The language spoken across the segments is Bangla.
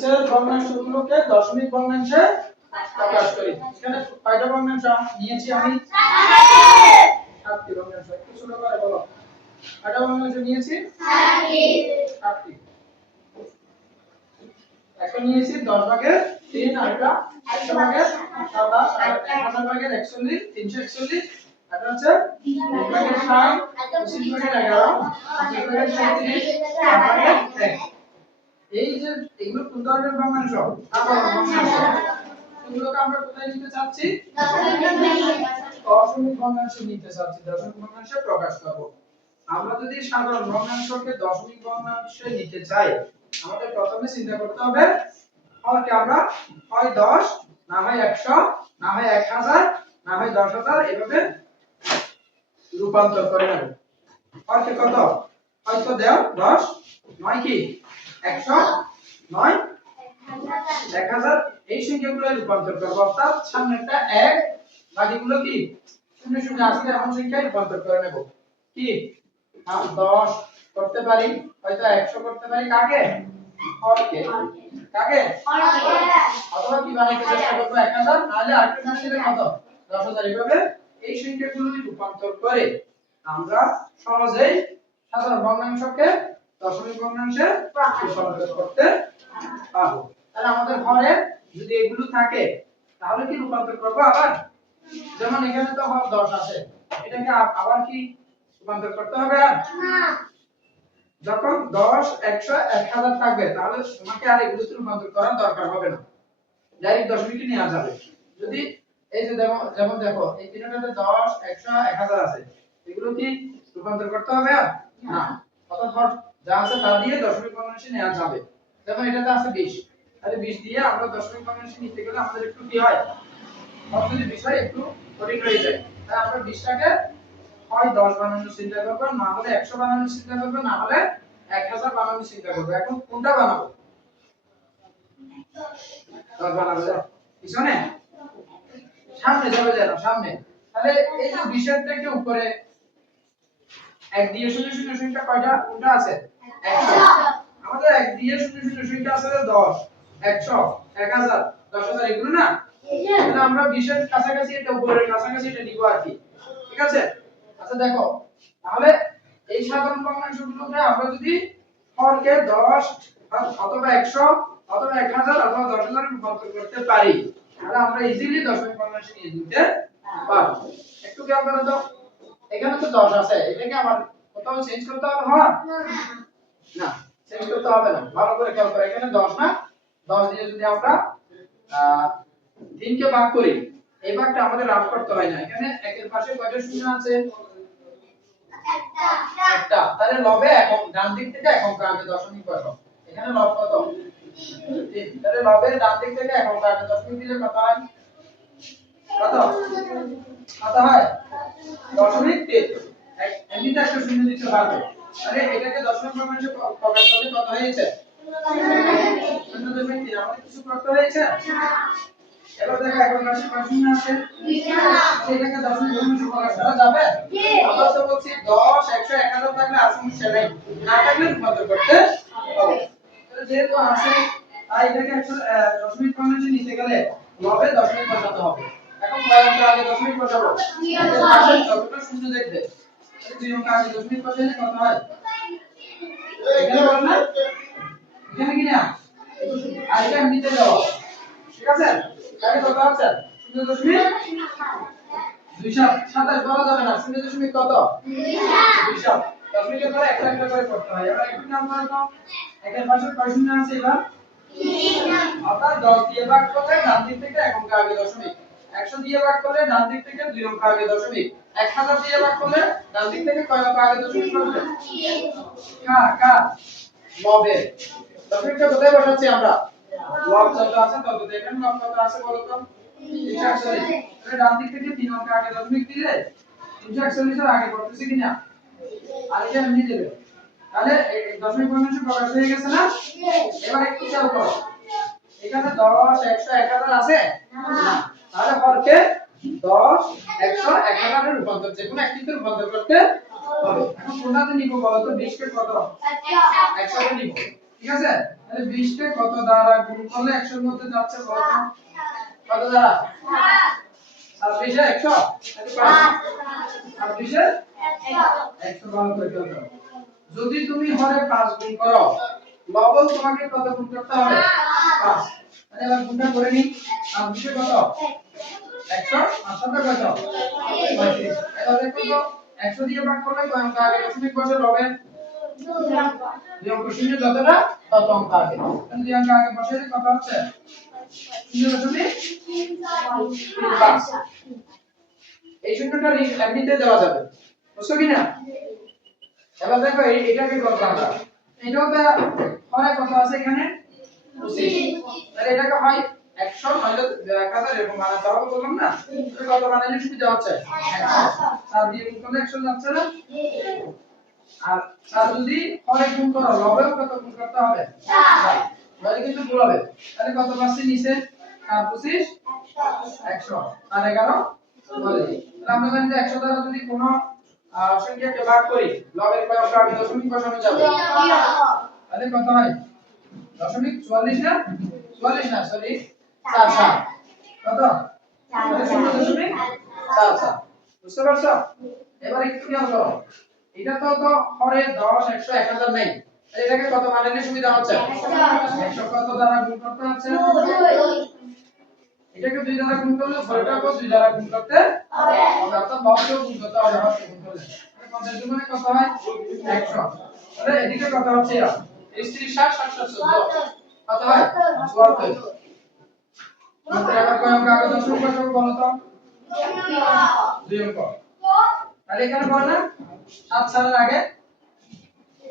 নিচের ভগ্নাংশগুলোকে দশমিক ভগ্নাংশে প্রকাশ করি। এখানে কয়টা ভগ্নাংশ নিয়েছি আমি? 7টি ভগ্নাংশ। একটু ছোট করে বলো। কয়টা ভগ্নাংশ নিয়েছি? 7টি। এখন নিয়েছি 10 ভাগের 3 আর এটা 100 ভাগের 27 আর 1000 ভাগের 41 341 এটা হচ্ছে 1 ভাগের 7 25 ভাগের 11 25 ভাগের 37 8 ভাগের 1। এই যে এগুলো কোন ধরনের ভগ্নাংশ? সাধারণ ভগ্নাংশ। এগুলোকে আমরা কোথায় নিতে চাচ্ছি? দশমিক ভগ্নাংশে নিতে চাচ্ছি। দশমিক ভগ্নাংশে প্রকাশ করব। আমরা যদি সাধারণ ভগ্নাংশকে দশমিক ভগ্নাংশে নিতে চাই, আমাদের প্রথমে চিন্তা করতে হবে হরকে আমরা হয় 10 না হয় 100 না হয় 1000 না হয় 10000 এভাবে রূপান্তর করে নেব। হরকে কত? হয়তো দাও 10 নয় কি 100 নয় 1000 এই সংখ্যাগুলো রূপান্তর করব। অর্থাৎ সামনেরটা 1 বাকিগুলো কি শূন্য শূন্য আছে এমন সংখ্যায় রূপান্তর করে নেব। কি 10 করতে পারি, হয়তো 100 করতে পারি, কাকে? হরকে। কাকে? হরকে। অথবা কি বানাইতে চেষ্টা করব 1000 নাহলে আরেকটু সামনে দিলে কত? 10000। এভাবে এই সংখ্যাগুলো রূপান্তর করে আমরা সহজেই সাধারণ ভগ্নাংশকে দশমিক ভগ্নাংশে রূপান্তর করতে পারবো। তাহলে আমাদের হরে যদি এগুলো থাকে তাহলে কি রূপান্তর করব আবার? যেমন এখানে তো হর 10 আছে, এটাকে আবার কি রূপান্তর করতে হবে? আর না, যখন 10 100 1000 থাকবে তাহলে তোমাকে আর এগুলো রূপান্তর করার দরকার হবে না, ডাইরেক্ট দশমিকে নেওয়া যাবে। যদি এই যে যেমন দেখো এই তিনটাতে 10 100 1000 আছে, এগুলো কি রূপান্তর করতে হবে? আর না, অর্থাৎ হর যা আছে তা দিয়ে দশমিক ভগ্নাংশে নেওয়া যাবে। যেমন এটাতে আছে 20, তাহলে 20 দিয়ে আমরা দশমিক ভগ্নাংশে নিতে গেলে আমাদের একটু কি হয়, হর যদি বিষয় একটু কঠিন হয়ে যায়। তাই আমরা 20 টাকে হয় 10 বানানোর চিন্তা করব, না হলে 100 বানানোর চিন্তা করব, না হলে 1000 বানানোর চিন্তা করব। এখন কোনটা বানাবো? 10 বানাবো। পিছনে সামনে যাবে যেন সামনে। তাহলে এই যে 20 এর থেকে উপরে 1 দিয়ে 00 সংখ্যা কয়টা কোনটা আছে? 100। আমাদের 1 দিয়ে 00 সংখ্যা আছে 10 100 1000 10000 এগুলো না। তাহলে আমরা 20 এর কাছাকাছি এটা উপরের কাছাকাছি এটা নিব আর কি। ঠিক আছে? আচ্ছা দেখো, তাহলে এই সাধারণ ভগ্নাংশগুলোকে আমরা যদি হরকে 10 অথবা 100 অথবা 1000 অথবা 10000 এ রূপান্তর করতে পারি, তাহলে আমরা ইজিলি দশমিক ভগ্নাংশে নিয়ে যেতে পারবো। একটু খেয়াল করো তো, এখানে তো 10 আছে, এটাকে আবার কোথাও চেঞ্জ করতে হবে? হ্যাঁ না, চেঞ্জ করতে হবে না। ভালো করে খেয়াল করো, এখানে 10 না, 10 দিয়ে যদি আমরা 3 কে ভাগ করি, এই ভাগটা আমাদের রাফ করতে হয় না। এখানে একের পাশে কয়টা শূন্য আছে? একটা। তাহলে লবে এখন ডান দিক থেকে এখন আগে দশমিক বসাও। এখানে লব কত? 3। তাহলে লবের ডান দিক থেকে এখন আগে দশমিক দিলে কত হয়? কত হয়? দশমিক 3। এমনিতে একটা শূন্য দিতে পারবে। তাহলে এটাকে দশমিক ভগ্নাংশে প্রকাশ করলে কত হয়েছে? 0.3। আমাদের কিছু করতে হয়েছে? না। এবার দেখো এখন পাশে কয় শূন্য আছে? 2টা। এটাকে দশমিক ভগ্নাংশে প্রকাশ করা যাবে? আমরা তো বলছি 10 100 1000 থাকলে আর সমস্যা নেই, না থাকলে রূপান্তর করতে হবে। তাহলে যেহেতু আছে তাই এটাকে দশমিক ভগ্নাংশে নিতে গেলে লবে দশমিক বসাতে হবে। এখন কয় অঙ্ক আগে দশমিক বসাবো? 2 পাশে যতটা শূন্য দেখবে তাহলে 2 অঙ্ক আগে দশমিক বসালে কত হয়? এখানে বল না, এখানে কি না আর এটা নিতে দাও। ঠিক আছে? তাহলে কত আছে? 0.27 বলা যাবে না। 0. কত? 27। দশমিকের পরে একটা একটা করে করতে হয়। এবার একটু নাম করো তো, একের পাশে কয় শূন্য আছে এবার? 3। অর্থাৎ 10 দিয়ে ভাগ করলে ডান দিক থেকে এক অঙ্ক আগে দশমিক, 100 দিয়ে ভাগ করলে ডান দিক থেকে 2 অঙ্ক আগে দশমিক, 1000 দিয়ে ভাগ করলে ডান দিক থেকে কয় অঙ্ক আগে দশমিক হবে? কার? লবের। দশমিকটা কোথায় বসাচ্ছি আমরা? লব যত আছে তত। দেখেন লব কত আছে বলো তো? 341। তাহলে ডান দিক থেকে 3 অঙ্ক আগে দশমিক দিলে 341 এর আগে পড়তেছে কিনা? আর এটা এমনি দেবে। তাহলে দশমিক ভগ্নাংশ প্রকাশ হয়ে গেছে না? এবার একটু খেয়াল করো, এখানে 10 100 1000 আছে না, তাহলে হরকে 10 100 1000 এর রূপান্তর যে কোনো একটিতে রূপান্তর করতে হবে। এখন কোনটাতে নিব বলো তো? 20 কে কত? 100 তে নিব। ঠিক ঠিক আছে তাহলে 20 কে কত দ্বারা গুণ করলে 100 এর মধ্যে যাচ্ছে বলো তো কত দ্বারা 26 এ 100 তাহলে 26 এ 100 ভালো করে খেয়াল করো যদি তুমি হরে 5 গুণ করো লবণ তোমাকে কত গুণ করতে হবে 5 তাহলে এবার গুণটা করে নি 5 এ কত 100 আর সাথে কত 35 এবার দেখো তো 100 দিয়ে ভাগ করলে কয় অঙ্ক আগে দশমিক বসে লবে দুই অঙ্ক শূন্য যতটা তত অঙ্ক আগে তাহলে দুই অঙ্ক আগে বসে কত হচ্ছে 0.35 এই শূন্যটা এমনিতে দেওয়া যাবে বুঝছো কি না এবার দেখো এটাকে করব আমরা এটাও তো হরে কত আছে এখানে 25 তাহলে এটাকে হয় 100 নয়তো 1000 এরকম বানাতে হবে বললাম না কত বানাইলে সুবিধা হচ্ছে 100 আর দিয়ে গুণ করলে 100 যাচ্ছে না আর তার যদি হরে গুণ করো লবেও কত গুণ করতে হবে 4 তাহলে কিন্তু ভুল হবে তাহলে কত পাচ্ছি নিচে আর 25 100 আর 11 বলে দিই তাহলে আমরা জানি যে 100 দ্বারা যদি কোনো সংখ্যাকে ভাগ করি লবের কয় অঙ্ক আগে দশমিক বসানো যাবে তাহলে কত হয় দশমিক 44 না 44 না সরি 47 কত 0.47 বুঝতে পারছো এবার একটু খেয়াল করো এটা তো হরে 10 100 1000 নাই তাহলে এটাকে কত বানালে সুবিধা হচ্ছে 100 কত দ্বারা গুণ করতে হচ্ছে এটাকে 2 দ্বারা গুণ করলে হরেটাকে 2 দ্বারা গুণ করতে হবে অর্থাৎ লবকেও গুণ করতে হবে হরকে গুণ করলে তাহলে 50 গুণে কত হয় 100 তাহলে এদিকে কত হচ্ছে 30 60 60 14 কত হয় 74 তাহলে এবার কয় অঙ্ক আগে দশমিক বসাবো বলো তো 2 অঙ্ক তাহলে এখানে বল না 7 সালের আগে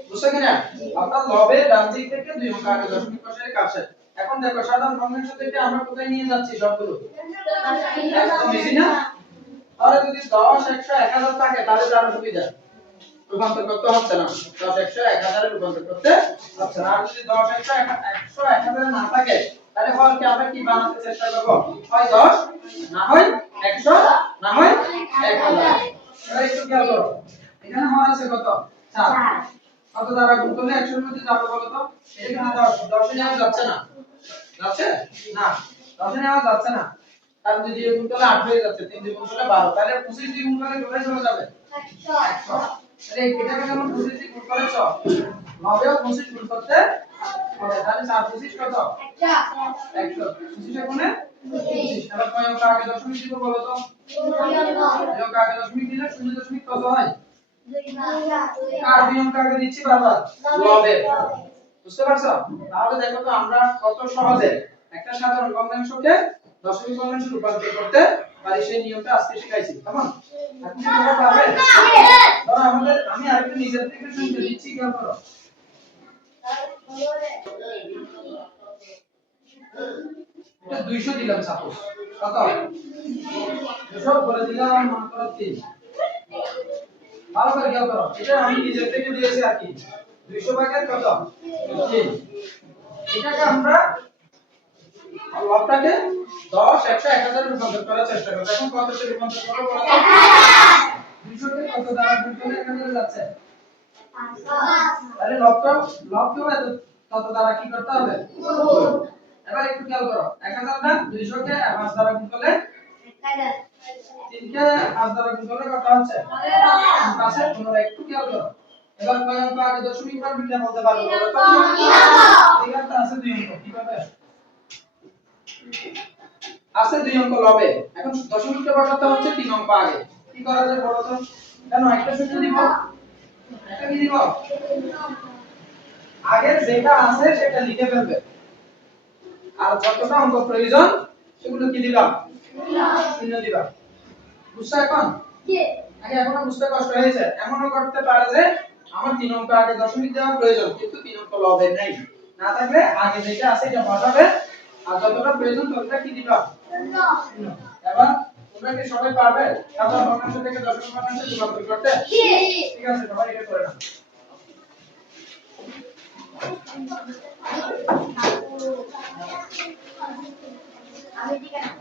বুঝছো কিনা অর্থাৎ লবের ডান দিক থেকে 2 অঙ্ক আগে দশমিক বসালে কাজ শেষ এখন দেখো সাধারণ ভগ্নাংশ থেকে আমরা কোথায় নিয়ে যাচ্ছি সবগুলো একদম ইজি না আর যদি 10 100 1000 থাকে তাহলে আরো সুবিধা রূপান্তর করতে হচ্ছে না 10 100 1000 এ রূপান্তর করতে হচ্ছে না আর যদি 10 100 100 1000 না থাকে তাহলে হরকে আমরা কি বানাতে চেষ্টা করব হয় 10 না হয় 100 না হয় 1000 এবার একটু খেয়াল করো এখানে হর আছে কত 4 কত দ্বারা গুণ করলে 100 এর মধ্যে যাবে বলো তো এটা কিন্তু 10 এ নেওয়া যাচ্ছে না যাচ্ছে না 10 এ নেওয়া যাচ্ছে না কারণ যদি গুণ করলে 8 হয়ে যাচ্ছে 3 দিয়ে গুণ করলে 12 তাহলে 25 দিয়ে গুণ করলে কোথায় চলে যাবে 100 তাহলে এটাকে যখন 25 দিয়ে গুণ করেছো লবেও 25 গুণ করতে হবে তাহলে 4 25 কত 100 25 এর গুণে 25 এবার কয় অঙ্ক আগে দশমিক দিব বলো তো এই অঙ্ক আগে দশমিক দিলে 0 কত হয় আর দুই অঙ্ক আগে দিচ্ছি বারবার লবে বুঝতে পারছো তাহলে দেখো তো আমরা কত সহজে একটা সাধারণ ভগ্নাংশকে দশমিক ভগ্নাংশে রূপান্তর করতে পারি সেই নিয়মটা আজকে শিখাইছি কেমন এখন কি তোমরা পারবে ধরো আমি আরেকটু নিজের থেকে শুনতে দিচ্ছি খেয়াল করো এটা 200 দিলাম সাপোজ কত 200 বলে দিলাম মাত্র 3 ভালো করে খেয়াল করো এটা আমি নিজের থেকে দিয়েছি আর কি 200 ভাগের কত 3 এটাকে আমরা লবটাকে 10 100 1000 এ রূপান্তর করার চেষ্টা করব এখন কততে রূপান্তর করব বলো তো 200 কে কত দ্বারা গুণ করলে এখানে যাচ্ছে 5 তাহলে লবকেও কত দ্বারা কি করতে হবে এবার একটু খেয়াল করো 1000 না 200 কে 5 দ্বারা গুণ করলে 1000 3 কে 5 দ্বারা গুণ করলে কত হচ্ছে 15 তোমরা একটু খেয়াল করো এবার কয় অঙ্ক আগে দশমিক বার বিটা বলতে পারবে বলো তো ঠিক আছে আছে 2 অঙ্ক কি করবে আছে 2 অঙ্ক লবে এখন দশমিকটা বসাতে হচ্ছে 3 অঙ্ক আগে কি করা যায় বলো তো কেন একটা শূন্য দিব একটা কি দিব আগে যেটা আছে সেটা লিখে ফেলবে আর যতটা অঙ্ক প্রয়োজন সেগুলো কি দিবা শূন্য দিবা বুঝছো এখন জি আগে এখনো বুঝতে কষ্ট হয়েছে এমনও করতে পারে যে আমার 3 অঙ্ক আগে দশমিক দেওয়া প্রয়োজন কিন্তু 3 অঙ্ক লবে নাই না থাকলে আগে যেটা আছে এটা বসাবে আর যতটা প্রয়োজন ততটা কি দিবা শূন্য এবার তোমরা কি সবাই পারবে সাধারণ ভগ্নাংশ থেকে দশমিক ভগ্নাংশে রূপান্তর করতে জি ঠিক আছে সবাই এটা করে নাও আমি ঠিক আছে